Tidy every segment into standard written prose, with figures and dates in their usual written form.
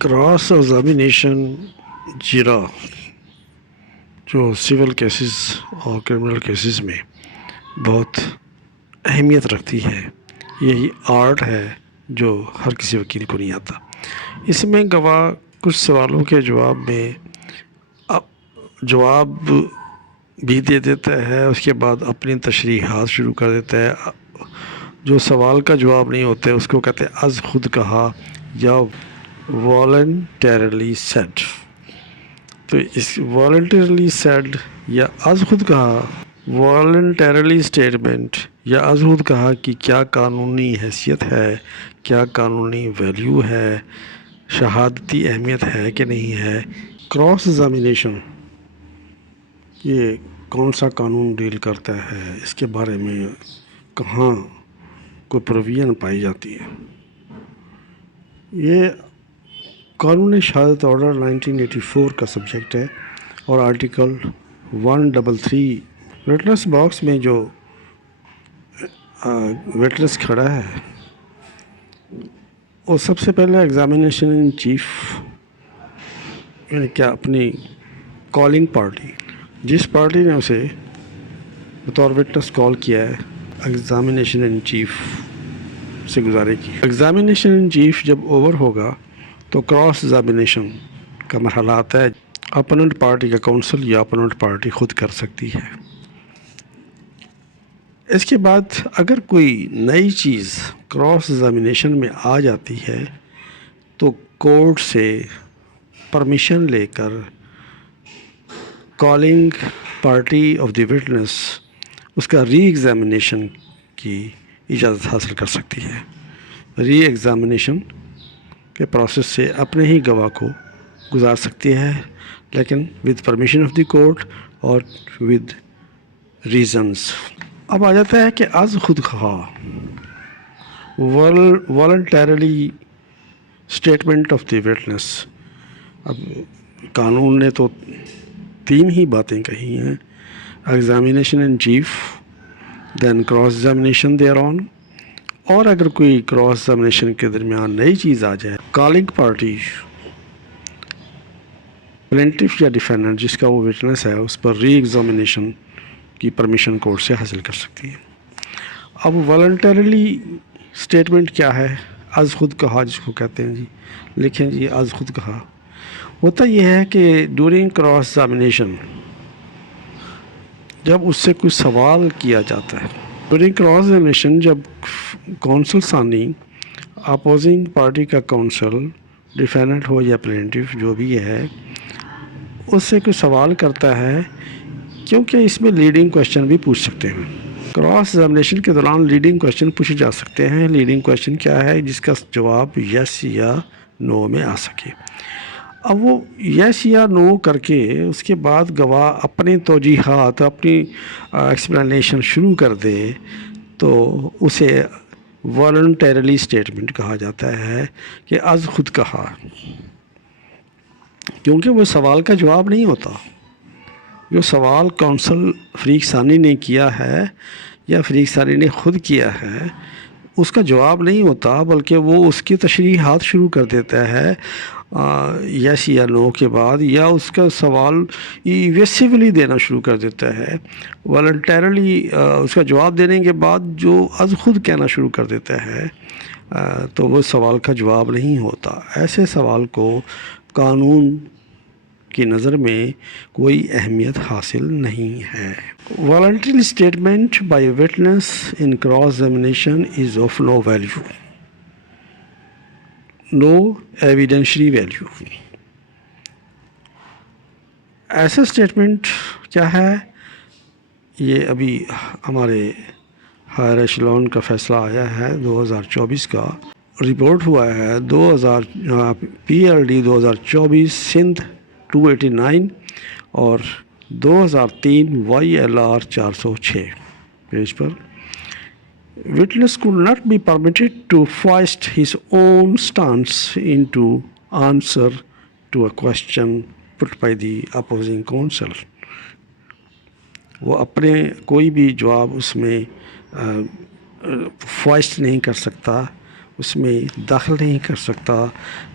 Cross examination جیرا جو civil cases اور criminal cases میں بہت اہمیت رکھتی ہے، یہی آرٹ ہے جو ہر کسی وکیل کو نہیں آتا۔ اس میں گواہ کچھ سوالوں کے جواب میں جواب بھی دے دیتا ہے، اس کے بعد اپنی تشریحات شروع کر دیتا ہے۔ جو سوال کا جواب نہیں ہوتا ہے اس کو کہتے ہیں از خود کہا یا والنٹیرلی سیڈ۔ تو اس والنٹیرلی سیڈ یا از خود کہا، والنٹیرلی اسٹیٹمنٹ یا از خود کہا کی کیا قانونی حیثیت ہے، کیا قانونی ویلیو ہے، شہادتی اہمیت ہے کہ نہیں ہے۔ کراس ایگزامینیشن یہ کون سا قانون ڈیل کرتا ہے، اس کے بارے میں کہاں کوئی پروویژن پائی جاتی ہے۔ یہ قانون شہادت آرڈر 1984 کا سبجیکٹ ہے اور آرٹیکل 133 وٹنس باکس میں جو وٹنس کھڑا ہے وہ سب سے پہلے ایگزامینیشن ان چیف یعنی کیا اپنی کالنگ پارٹی، جس پارٹی نے اسے بطور وٹنس کال کیا ہے، ایگزامینیشن ان چیف سے گزارے کی۔ ایگزامینیشن ان چیف جب اوور ہوگا تو کراس ایگزامینیشن کا مرحلہ آتا ہے۔ اپوننٹ پارٹی کا کونسل یا اپوننٹ پارٹی خود کر سکتی ہے۔ اس کے بعد اگر کوئی نئی چیز کراس ایگزامینیشن میں آ جاتی ہے تو کورٹ سے پرمیشن لے کر calling party of the witness اس کا ری ایگزامینیشن کی اجازت حاصل کر سکتی ہے۔ ری ایگزامینیشن کے پروسیس سے اپنے ہی گواہ کو گزار سکتی ہے، لیکن with permission of the court اور ود ریزنز۔ اب آ جاتا ہے کہ از خود خواہ voluntarily statement of the witness. اب قانون نے تو تین ہی باتیں کہی ہیں، examination in chief, then cross examination thereon, اور اگر کوئی کراس ایگزامینیشن کے درمیان نئی چیز آ جائے، کالنگ پارٹی پلینٹف یا ڈیفینڈنٹ جس کا وہ وٹنس ہے اس پر ری ایگزامینیشن کی پرمیشن کورٹ سے حاصل کر سکتی ہے۔ اب والنٹیرلی اسٹیٹمنٹ کیا ہے؟ از خود کہا جس کو کہتے ہیں، جی لکھیں جی از خود کہا۔ ہوتا یہ ہے کہ ڈیورنگ کراس ایگزامینیشن جب اس سے کوئی سوال کیا جاتا ہے، ڈیورنگ کراس ایگزامینیشن جب کونسل ثانی اپوزنگ پارٹی کا کونسل ڈیفینڈنٹ ہو یا پلینٹف جو بھی ہے اس سے کوئی سوال کرتا ہے، کیونکہ اس میں لیڈنگ کویشچن بھی پوچھ سکتے ہیں۔ کراس ایگزامینیشن کے دوران لیڈنگ کویشچن پوچھے جا سکتے ہیں۔ لیڈنگ کویشچن کیا ہے؟ جس کا جواب یس یا نو میں آ سکے۔ اب وہ یس یا نو کر کے اس کے بعد گواہ اپنی توجیحات، اپنی ایکسپلینیشن شروع کر دے تو اسے والنٹیرلی اسٹیٹمنٹ کہا جاتا ہے کہ از خود کہا، کیونکہ وہ سوال کا جواب نہیں ہوتا۔ جو سوال کونسل فریق ثانی نے کیا ہے یا فریق ثانی نے خود کیا ہے اس کا جواب نہیں ہوتا، بلکہ وہ اس کی تشریحات شروع کر دیتا ہے یس یا نو کے بعد، یا اس کا سوال ایویسیولی دینا شروع کر دیتا ہے۔ والنٹیرلی اس کا جواب دینے کے بعد جو از خود کہنا شروع کر دیتا ہے تو وہ سوال کا جواب نہیں ہوتا۔ ایسے سوال کو قانون کی نظر میں کوئی اہمیت حاصل نہیں ہے۔ Voluntary statement by witness in cross examination is of no value, no evidentiary value. ایسا اسٹیٹمنٹ کیا ہے؟ یہ ابھی ہمارے ہائر ایشلون کا فیصلہ آیا ہے 2024 کا، رپورٹ ہوا ہے PLD 2024 سندھ 289 اور 2003 YLR 406 page per. Witness could not be permitted to foist his own stance into answer to a question put by the opposing counsel۔ وہ اپنے کوئی بھی جواب اس میں فوائسٹ نہیں کر سکتا، اس میں داخل نہیں کر سکتا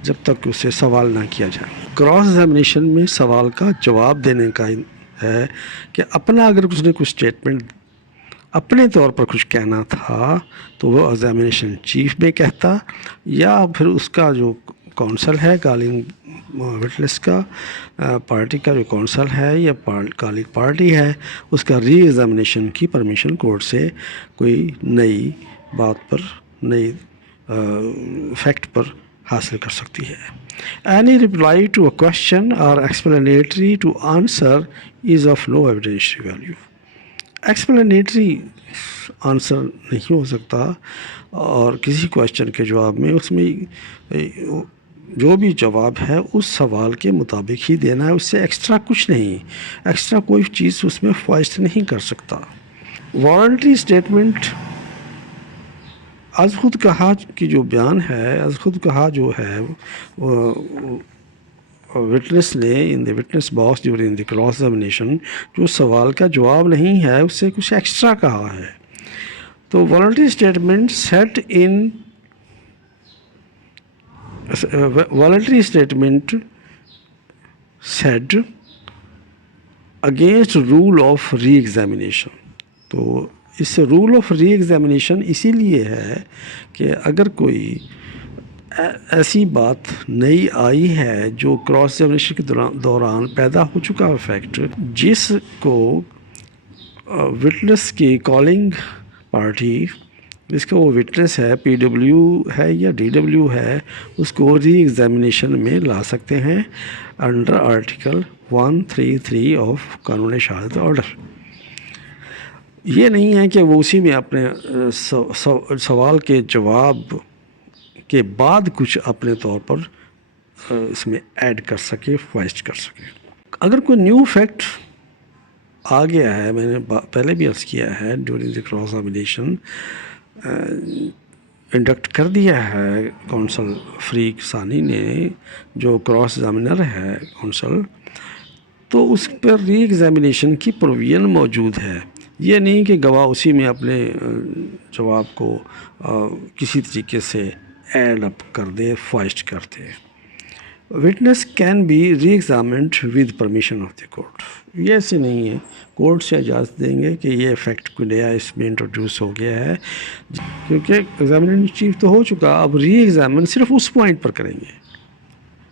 جب تک کہ اسے سوال نہ کیا جائے۔ کراس ایگزامینیشن میں سوال کا جواب دینے کا ہے کہ اپنا اگر اس نے کچھ اسٹیٹمنٹ اپنے طور پر کچھ کہنا تھا تو وہ ایگزامینیشن چیف میں کہتا، یا پھر اس کا جو کونسل ہے کالنگ وٹنس کا، پارٹی کا جو کونسل ہے یا کالنگ پارٹی ہے، اس کا ری ایگزامینیشن کی پرمیشن کورٹ سے کوئی نئی بات پر، نئی فیکٹ پر حاصل کر سکتی ہے۔ Any reply to a question or explanatory to answer is of no evidentiary value۔ Explanatory answer نہیں ہو سکتا، اور کسی کویشچن کے جواب میں اس میں جو بھی جواب ہے اس سوال کے مطابق ہی دینا ہے، اس سے ایکسٹرا کچھ نہیں، ایکسٹرا کوئی چیز اس میں فوائد نہیں کر سکتا۔ وارنٹری اسٹیٹمنٹ از خود کہا کی جو بیان ہے، از خود کہا جو ہے وٹنس نے in the witness box during the cross examination, جو سوال کا جواب نہیں ہے اس سے کچھ ایکسٹرا کہا ہے۔ تو voluntary statement set in voluntary statement set against rule of re examination. تو اس سے رول آف ری ایگزامینیشن اسی لیے ہے کہ اگر کوئی ایسی بات نئی آئی ہے جو کراس ایگزامینیشن کے دوران پیدا ہو چکا ہے فیکٹ، جس کو وٹنس کی کالنگ پارٹی، جس کا وہ وٹنس ہے، پی ڈبلیو ہے یا ڈی ڈبلیو ہے، اس کو ری ایگزامینیشن میں لا سکتے ہیں انڈر آرٹیکل 133 آف قانون شہادت آرڈر۔ یہ نہیں ہے کہ وہ اسی میں اپنے سوال کے جواب کے بعد کچھ اپنے طور پر اس میں ایڈ کر سکے، فوائد کر سکے۔ اگر کوئی نیو فیکٹ آ گیا ہے، میں نے پہلے بھی عرض کیا ہے، during the cross examination induct کر دیا ہے کونسل فریق ثانی نے، جو کراس ایگزامینر ہے کونسل، تو اس پر ری ایگزامینیشن کی پروویژن موجود ہے۔ یہ نہیں کہ گواہ اسی میں اپنے جواب کو کسی طریقے سے ایڈ اپ کر دے، فوائد کر دے۔ Witness can be reexamined with permission of the court. یہ ایسے نہیں ہے، کورٹ سے اجازت دیں گے کہ یہ فیکٹ کو نیا اس میں انٹروڈیوس ہو گیا ہے، کیونکہ ایگزامیننگ چیف تو ہو چکا، اب ری ایگزامن صرف اس پوائنٹ پر کریں گے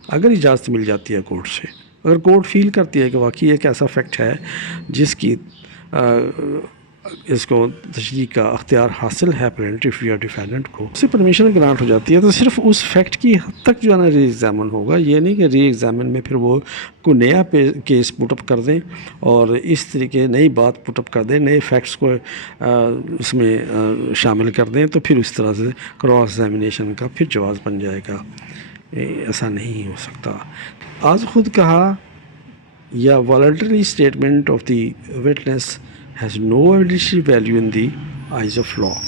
اگر اجازت مل جاتی ہے کورٹ سے۔ اگر کورٹ فیل کرتی ہے کہ واقعی ایک ایسا فیکٹ ہے جس کی اس کو تشریح کا اختیار حاصل ہے پلینٹف یا ڈیفینڈنٹ کو، اس سے پرمیشن گرانٹ ہو جاتی ہے، تو صرف اس فیکٹ کی حد تک جو ہے نا ری ایگزامن ہوگا۔ یہ نہیں کہ ری ایگزامن میں پھر وہ کوئی نیا کیس پٹ اپ کر دیں اور اس طریقے نئی بات پٹ اپ کر دیں، نئے فیکٹس کو اس میں شامل کر دیں، تو پھر اس طرح سے کراس ایگزامینیشن کا پھر جواز بن جائے گا۔ ایسا نہیں ہو سکتا۔ آج خود کہا یا voluntary statement of the witness has no evidentiary value in the eyes of law۔